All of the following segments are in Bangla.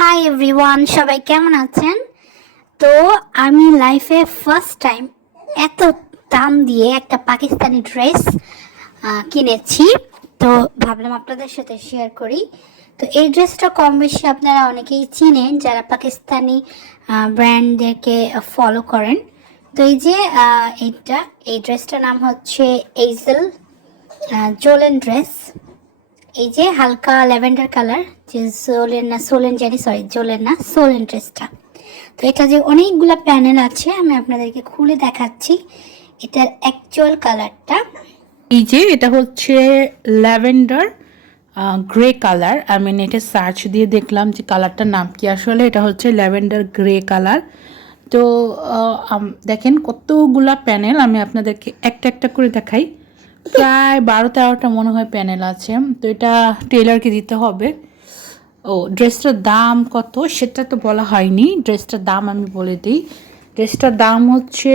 হাই এভরিওয়ান, সবাই কেমন আছেন? তো আমি লাইফে ফার্স্ট টাইম এত দাম দিয়ে একটা পাকিস্তানি ড্রেস কিনেছি। তো ভাবলাম আপনাদের সাথে শেয়ার করি। তো এই ড্রেসটা কম বেশি আপনারা অনেকেই চিনেন যারা পাকিস্তানি ব্র্যান্ডদেরকে ফলো করেন। তো এই যে এই ড্রেসটার নাম হচ্ছে এইজেল জোলেন ড্রেস। এই যে হালকা ল্যাভেন্ডার কালার, যে জোলেন না সোলেন ড্রেসটা। তো এটা যে অনেকগুলো প্যানেল আছে, আমি আপনাদেরকে খুলে দেখাচ্ছি এটার অ্যাকচুয়াল কালারটা। এই যে এটা হচ্ছে ল্যাভেন্ডার গ্রে কালার। আমি নেটে সার্চ দিয়ে দেখলাম যে কালারটার নাম কি। আসলে এটা হচ্ছে ল্যাভেন্ডার গ্রে কালার। তো দেখেন কতগুলা প্যানেল, আমি আপনাদেরকে একটা একটা করে দেখাই। প্রায় 12-13টা মনে হয় প্যানেল আছে। তো এটা টেলারকে দিতে হবে। ড্রেসটার দাম কত সেটা তো বলা হয়নি। ড্রেসটার দাম আমি বলে দিই। ড্রেসটার দাম হচ্ছে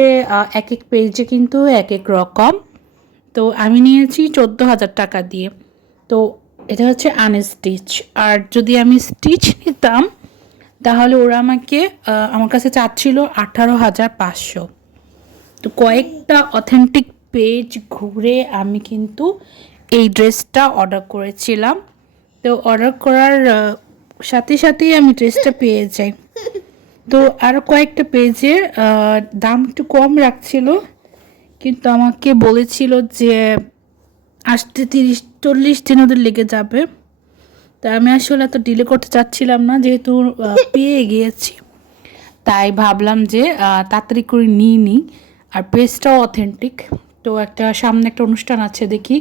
এক এক পেজে কিন্তু এক এক রকম। তো আমি নিয়েছি 14,000 টাকা দিয়ে। তো এটা হচ্ছে আনস্টিচ। আর যদি আমি স্টিচ নিতাম তাহলে ওরা আমার কাছে চাচ্ছিল 18,500। তো কয়েকটা অথেন্টিক পেজ ঘুরে আমি কিন্তু এই ড্রেসটা অর্ডার করেছিলাম। তো অর্ডার করার সাথে সাথেই আমি ড্রেসটা পেয়ে যাই। তো আরও কয়েকটা পেজের দাম একটু কম রাখছিল, কিন্তু আমাকে বলেছিল যে আসতে 30-40 দিন ওদের লেগে যাবে। তা আমি আসলে এত ডিলে করতে চাচ্ছিলাম না, যেহেতু পেয়ে গিয়েছি তাই ভাবলাম যে তাড়াতাড়ি করে নিয়ে নিই। আর পেজটাও অথেন্টিক। তো সামনে একটা অনুষ্ঠান আছে, দেখি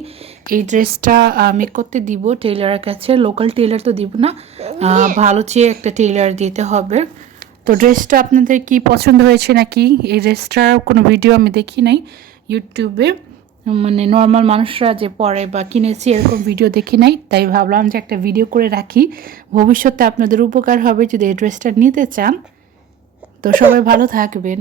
এই ড্রেসটা মেক করতে দিব টেইলারের কাছে। লোকাল টেইলার তো দিব না, ভালো চেয়ে একটা টেইলার দিতে হবে। তো ড্রেসটা আপনাদের কি পছন্দ হয়েছে নাকি? এই ড্রেসটার কোনো ভিডিও আমি দেখি নাই ইউটিউবে, মানে নর্মাল মানুষরা যে পরে বা কিনেছি এরকম ভিডিও দেখি নাই। তাই ভাবলাম যে একটা ভিডিও করে রাখি, ভবিষ্যতে আপনাদের উপকার হবে যদি এই ড্রেসটা নিতে চান। তো সবাই ভালো থাকবেন।